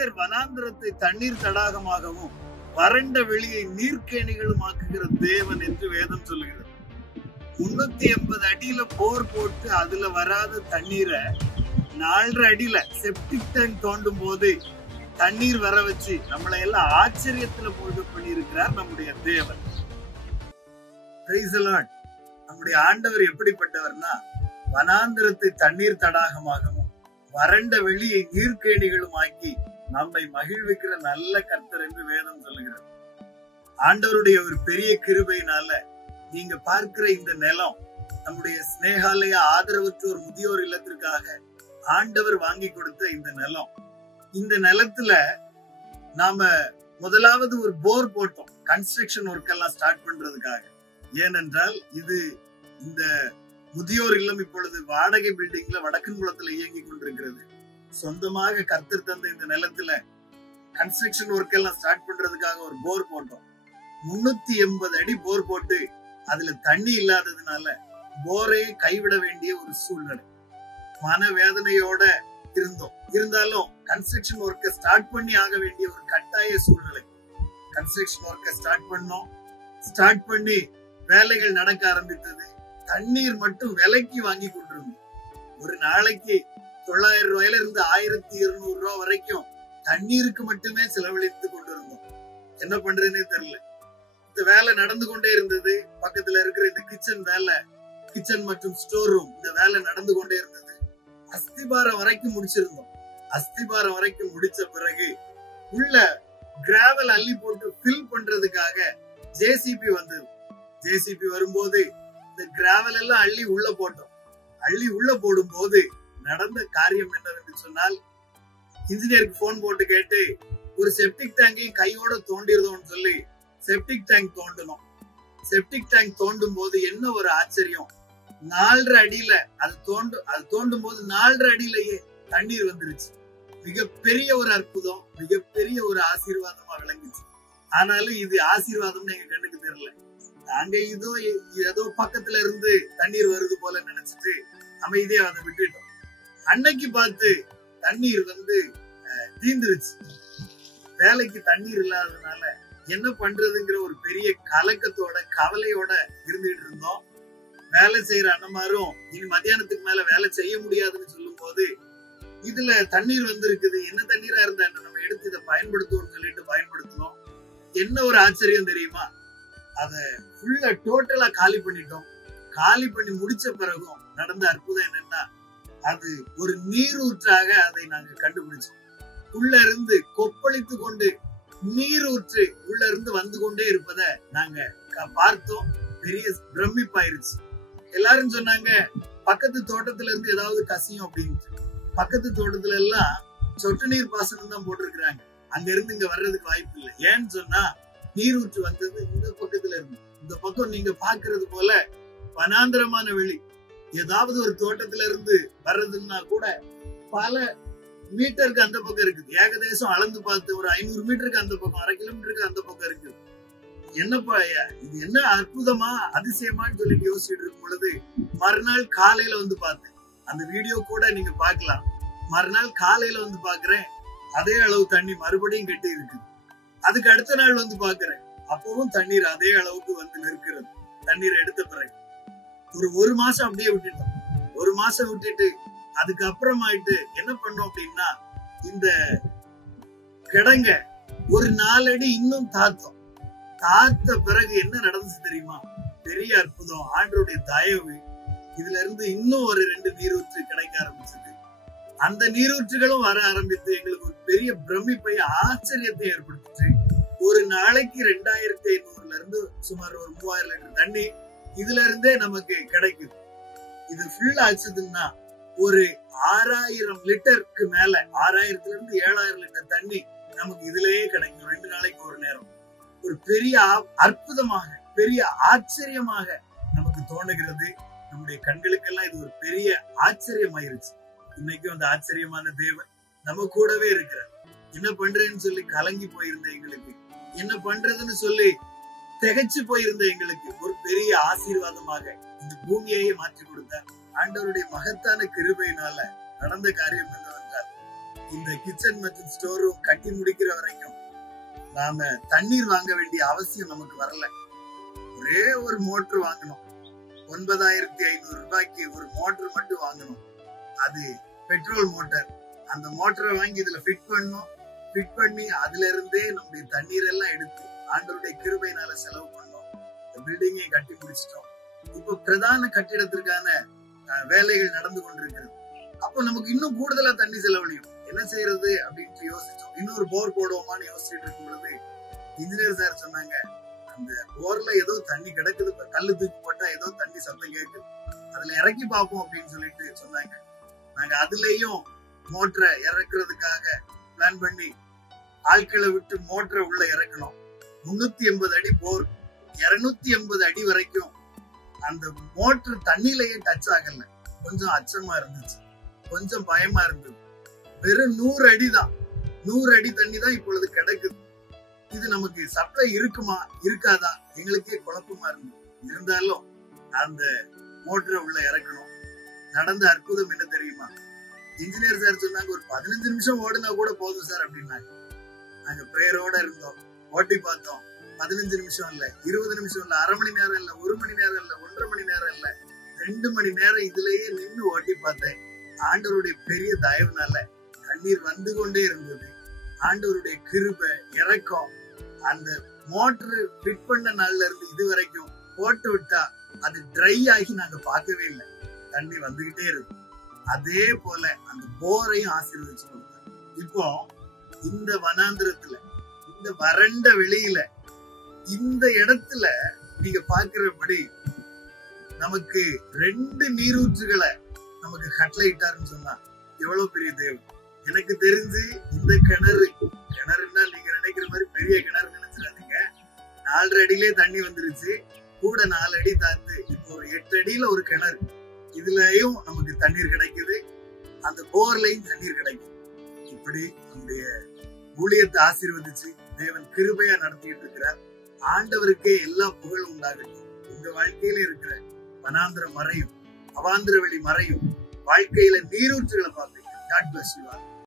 கர்த்தர் வனாந்திரத்தை தண்ணீர் தடாகமாகவும் வறண்ட வெளியை நீர்க்கேணிகளும் ஆக்குகிற தேவன் என்று வேதம் சொல்லுகிறது. 380 அடியில போர் போட்டு அதுல வராத தண்ணீரை 4.5 அடியில செப்டிக் டேங்க் தோண்டும் போது தண்ணீர் வர வச்சு நம்மளை எல்லாம் ஆச்சரியத்துல மூழ்க பண்ணி இருக்கிறார் நம்முடைய தேவன். Praise the Lord. நம்முடைய ஆண்டவர் எப்படிப்பட்டவர்னா, வனாந்திரத்தை தண்ணீர் தடாகமாகவும் வறண்ட வெளியை நீர்க்கேணிகளும் ஆக்கி நம்மை மகிழ்விக்கிற நல்ல கர்த்தர் என்று வேதம் சொல்லுகிறது. ஆண்டவருடைய ஒரு பெரிய கிருபையினால நீங்க பார்க்கிற இந்த நிலம் நம்முடைய ஸ்நேகாலய ஆதரவற்றோர் முதியோர் இல்லத்திற்காக ஆண்டவர் வாங்கி கொடுத்த இந்த நிலம். இந்த நிலத்துல நாம முதலாவது ஒரு போர் போட்டோம், கன்ஸ்ட்ரக்ஷன் ஒர்க் எல்லாம் ஸ்டார்ட் பண்றதுக்காக. ஏனென்றால் இது இந்த முதியோர் இல்லம் இப்பொழுது வாடகை பில்டிங்ல வடக்கன்குளத்துல இயங்கி கொண்டிருக்கிறது. சொந்தமாக கர்த்தர் தந்த இந்த நிலத்துல கன்ஸ்ட்ரக்ஷன் ஒர்க் எல்லாம் ஸ்டார்ட் பண்றதுக்காக ஒரு போர் போட்டோம். 380 அடி போர் போட்டு அதுல தண்ணி இல்லாததுனால போரை கைவிட வேண்டிய ஒரு சூழ்நிலை. மனவேதனையோட இருந்தோம். இருந்தாலும் கன்ஸ்ட்ரக்ஷன் ஒர்க்கை ஸ்டார்ட் பண்ணி ஆக வேண்டிய ஒரு கட்டாய சூழ்நிலை. கன்ஸ்ட்ரக்ஷன் ஒர்க்கை ஸ்டார்ட் பண்ணோம். ஸ்டார்ட் பண்ணி வேலைகள் நடக்க ஆரம்பித்தது. தண்ணீர் மட்டும் விலைக்கு வாங்கி கொண்டிருந்தோம். ஒரு நாளைக்கு 900 ரூபாயில இருந்து 1200 ரூபாய் வரைக்கும் தண்ணீருக்கு மட்டுமே செலவழித்து கொண்டிருந்தோம். என்ன பண்றதுன்னே தெரியல. இந்த வேலை நடந்து கொண்டே இருந்தது. பக்கத்துல இருக்கிற இந்த கிச்சன் வேலை, கிச்சன் மற்றும் ஸ்டோர் ரூம், இந்த வேலை நடந்து கொண்டே இருந்தது. அஸ்திபாரம் வரைக்கும் முடிச்சிருந்தோம். அஸ்திபாரம் வரைக்கும் முடிச்ச பிறகு உள்ள கிராவல் அள்ளி போட்டு ஃபில் பண்றதுக்காக ஜேசிபி வந்தது. ஜேசிபி வரும்போது இந்த கிராவல் எல்லாம் அள்ளி உள்ள போட்டோம். அள்ளி உள்ள போடும் போது நடந்த காரியம் என்னவென்று சொன்னால், இன்ஜினியருக்கு போன் போட்டு கேட்டு ஒரு செப்டிக் டேங்கையும் கையோட தோண்டிருந்தோம்னு சொல்லி செப்டிக் டேங்க் தோண்டணும். செப்டிக் டேங்க் தோண்டும் போது என்ன ஒரு ஆச்சரியம், 4.5 அடியில அது தோண்டும் போது 4.5 அடியிலேயே தண்ணீர் வந்துருச்சு. மிகப்பெரிய ஒரு அற்புதம், மிகப்பெரிய ஒரு ஆசீர்வாதமா விளங்குச்சு. ஆனாலும் இது ஆசீர்வாதம்னு எங்க கண்ணுக்கு தெரியல. நாங்க ஏதோ பக்கத்துல இருந்து தண்ணீர் வருது போல நினைச்சிட்டு அமைதியா அதை விட்டுட்டோம். அன்னைக்கு பார்த்து தண்ணீர் தீந்துருச்சு. வேலைக்கு தண்ணீர் இல்லாததுனால என்ன பண்றதுங்கிற ஒரு பெரிய கலக்கத்தோட கவலையோட இருந்துகிட்டு இருந்தோம். வேலை செய்யற அண்ணமாரும் இனி மத்தியானத்துக்கு மேல வேலை செய்ய முடியாதுன்னு சொல்லும் போது, இதுல தண்ணீர் வந்திருக்குது, என்ன தண்ணீரா இருந்தா நம்ம எடுத்து இதை பயன்படுத்துவோம்னு சொல்லிட்டு பயன்படுத்தணும். என்ன ஒரு ஆச்சரியம் தெரியுமா, அத ஃபுல்லா டோட்டலா காலி பண்ணிட்டோம். காலி பண்ணி முடிச்ச பிறகும் நடந்த அற்புதம் என்னன்னா, அது ஒரு நீரூற்றாக அதை நாங்க கண்டுபிடிச்சோம். உள்ள இருந்து கொப்பளித்து கொண்டு நீரூற்று உள்ள இருந்து வந்து கொண்டே இருப்பத நாங்க பார்த்தோம். பெரிய பிரமிப்பாயிருச்சு. எல்லாரும் சொன்னாங்க, பக்கத்து தோட்டத்துல இருந்து ஏதாவது கசியும் அப்படின்னு. பக்கத்து தோட்டத்துல எல்லாம் சொட்டு நீர் பாசனம் தான் போட்டிருக்கிறாங்க. அங்க இருந்து இங்க வர்றதுக்கு வாய்ப்பு இல்லை. ஏன்னு சொன்னா நீரூற்று வந்தது இந்த பக்கத்துல இருந்து. இந்த பக்கம் நீங்க பாக்குறது போல வனாந்திரமான வெளி. ஏதாவது ஒரு தோட்டத்துல இருந்து வர்றதுன்னா கூட பல மீட்டருக்கு அந்த பக்கம் இருக்குது. ஏகதேசம் அளந்து பார்த்து ஒரு 500 மீட்டருக்கு அந்த பக்கம், 1/2 கிலோமீட்டருக்கு அந்த பக்கம் இருக்குது. என்னப்பா இது, என்ன அற்புதமா அதிசயமான்னு சொல்லிட்டு யோசிச்சுட்டு இருக்கும் பொழுது மறுநாள் காலையில பார்த்தேன். அந்த வீடியோ கூட நீங்க பாக்கலாம். மறுநாள் காலையில பாக்குறேன், அதே அளவு தண்ணி மறுபடியும் கட்டி இருக்கு. அதுக்கு அடுத்த நாள் பாக்குறேன், அப்பவும் தண்ணீர் அதே அளவுக்கு நிற்கிறது. தண்ணீரை எடுத்த பிறகு ஒரு மாசம் அப்படியே விட்டுட்டோம். ஒரு மாசம் விட்டுட்டு அதுக்கப்புறமாயிட்டு என்ன பண்ணோம் அப்படின்னா, இந்த கிடங்க ஒரு 4 அடி இன்னும் தாத்தோம். தாத்த பிறகு என்ன நடந்துச்சு தெரியுமா, பெரிய அற்புதம், ஆண்டவருடைய தயவு. இதுல இருந்து இன்னும் ஒரு 2 நீரூற்று கிடைக்க ஆரம்பிச்சது. அந்த நீரூற்றுகளும் வர ஆரம்பித்து எங்களுக்கு ஒரு பெரிய பிரமிப்பை, ஆச்சரியத்தை ஏற்படுத்துச்சு. ஒரு நாளைக்கு 2500 இருந்து சுமார் ஒரு 3000 லிட்டர் தண்ணி இதுல இருந்தே நமக்கு கிடைக்குது. இது ஃபுல்லா ஆச்சுதுன்னா ஒரு 6000 லிட்டருக்கு மேல, 6000 இருந்து 7000 லிட்டர் தண்ணி நமக்கு இதுலயே கிடைக்கும் 2 நாளைக்கு ஒரு நேரம். ஒரு பெரிய அற்புதமாக, பெரிய ஆச்சரியமாக நமக்கு தோணுகிறது. நம்முடைய கண்களுக்கெல்லாம் இது ஒரு பெரிய ஆச்சரியமாயிருச்சு. இன்னைக்கும் அந்த ஆச்சரியமான தேவன் நம்ம கூடவே இருக்கிறார். என்ன பண்றேன்னு சொல்லி கலங்கி போயிருந்த எங்களுக்கு, என்ன பண்றதுன்னு சொல்லி திகைச்சு போயிருந்த எங்களுக்கு ஒரு பெரிய ஆசீர்வாதமாக இந்த பூமியையே மாற்றி கொடுத்தார். ஆண்டவருடைய மகத்தான கிருபையினால நடந்த காரியம் என்னவென்றால், இந்த கிச்சன் மற்றும் ஸ்டோர் ரூம் கட்டி முடிக்கிற வரைக்கும் நாம தண்ணீர் வாங்க வேண்டிய அவசியம் நமக்கு வரல. ஒரே ஒரு மோட்டர் வாங்கணும். 9,500 ரூபாய்க்கு ஒரு மோட்டர் மட்டும் வாங்கணும். அது பெட்ரோல் மோட்டார். அந்த மோட்டரை வாங்கி இதுல ஃபிட் பண்ணணும். ஃபிட் பண்ணி அதுல இருந்தே நம்முடைய தண்ணீர் எல்லாம் எடுத்து ஆண்டவருடைய கிருபையினால செலவு பண்ணோம். பில்டிங்கை கட்டி முடிச்சிட்டோம். இப்போ பிரதான கட்டிடத்திற்கான வேலைகள் நடந்து கொண்டிருக்கிறது. அப்போ நமக்கு இன்னும் கூடுதலா தண்ணி செலவழியும். என்ன செய்யறது அப்படின்னு யோசிச்சோம். இன்னொரு போர் போடுவோமான்னு யோசிச்சுட்டு இருக்கும் பொழுது இன்ஜினியர் சார் சொன்னாங்க, அந்த போர்ல ஏதோ தண்ணி கிடக்குது, கல்லு தூக்கி போட்டா ஏதோ தண்ணி சத்தம் கேட்குது, அதுல இறக்கி பார்ப்போம் அப்படின்னு சொல்லிட்டு சொன்னாங்க. நாங்க அதுலயும் மோட்டரை இறக்குறதுக்காக பிளான் பண்ணி ஆட்களை விட்டு மோட்டரை உள்ள இறக்கணும். 380 அடி போர், 280 அடி வரைக்கும் அந்த மோட்டர் தண்ணியிலேயே டச் ஆகல. கொஞ்சம் அச்சமா இருந்துச்சு, கொஞ்சம் பயமா இருந்தது. வெறும் 100 அடி தான், 100 அடி தண்ணி தான் இப்பொழுது கிடக்குது. இது நமக்கு சப்ளை இருக்குமா இருக்காதா எங்களுக்கே குழப்பமா இருந்தது. இருந்தாலும் அந்த மோட்டரை உள்ள இறக்கணும். நடந்த அற்புதம் என்ன தெரியுமா? இன்ஜினியர் சார் சொன்னாங்க, ஒரு 15 நிமிஷம் ஓடுனா கூட போதும் சார் அப்படின்னாங்க. நாங்க பிரேயரோட இருந்தோம், ஓட்டி பார்த்தோம். 15 நிமிஷம் இல்ல, 20 நிமிஷம் இல்ல, அரை மணி நேரம் இல்ல, 1 மணி நேரம் இல்ல, 1.5 மணி நேரம் இல்ல, 2 மணி நேரம் இதுலயே நின்று ஓட்டி பார்த்தேன். ஆண்டவருடைய பெரிய தயவுனால தண்ணீர் வந்து கொண்டே இருந்தது. ஆண்டவருடைய கிருபை, இரக்கம். அந்த மோட்டர் ஃபிட் பண்ண நாள்ல இருந்து இது வரைக்கும் போட்டு விட்டா அது ட்ரை ஆகி நாங்க பார்க்கவே இல்லை. தண்ணி வந்துகிட்டே இருக்கு. அதே போல அந்த போரையும் ஆசீர்வதிச்சு கொடுத்தாங்க. இப்போ இந்த வனாந்திரத்துல, இந்த வறண்ட வெளியில, இந்த இடத்துல நீங்க பாக்குறபடி நமக்கு 2 நீரூற்றுகளை நமக்கு கட்டளையிட்டாருன்னு சொன்னா எவ்வளவு பெரிய தேவன். எனக்கு தெரிஞ்சு இந்த கிணறுன்னா நீங்க நினைக்கிற மாதிரி பெரிய கிணறு நினைச்சிடாதீங்க. 4 அடியிலே தண்ணி வந்துருச்சு. கூட 4 அடி தாத்து இப்போ ஒரு 8 அடியில ஒரு கிணறு. இதுலயும் நமக்கு தண்ணீர் கிடைக்குது, அந்த போர்லையும் தண்ணீர் கிடைக்குது. இப்படி நம்முடைய ஊழியத்தை ஆசீர்வதிச்சு தேவன் கிருபையா நடத்திட்டு இருக்கிறார். ஆண்டவருக்கே எல்லா புகழும் உண்டாகட்டும். உங்க வாழ்க்கையில இருக்கிற வனாந்திர மறையும், அவாந்திர வெளி மறையும், வாழ்க்கையில நீரூற்றுகளை பார்ப்பீங்க. God bless you all.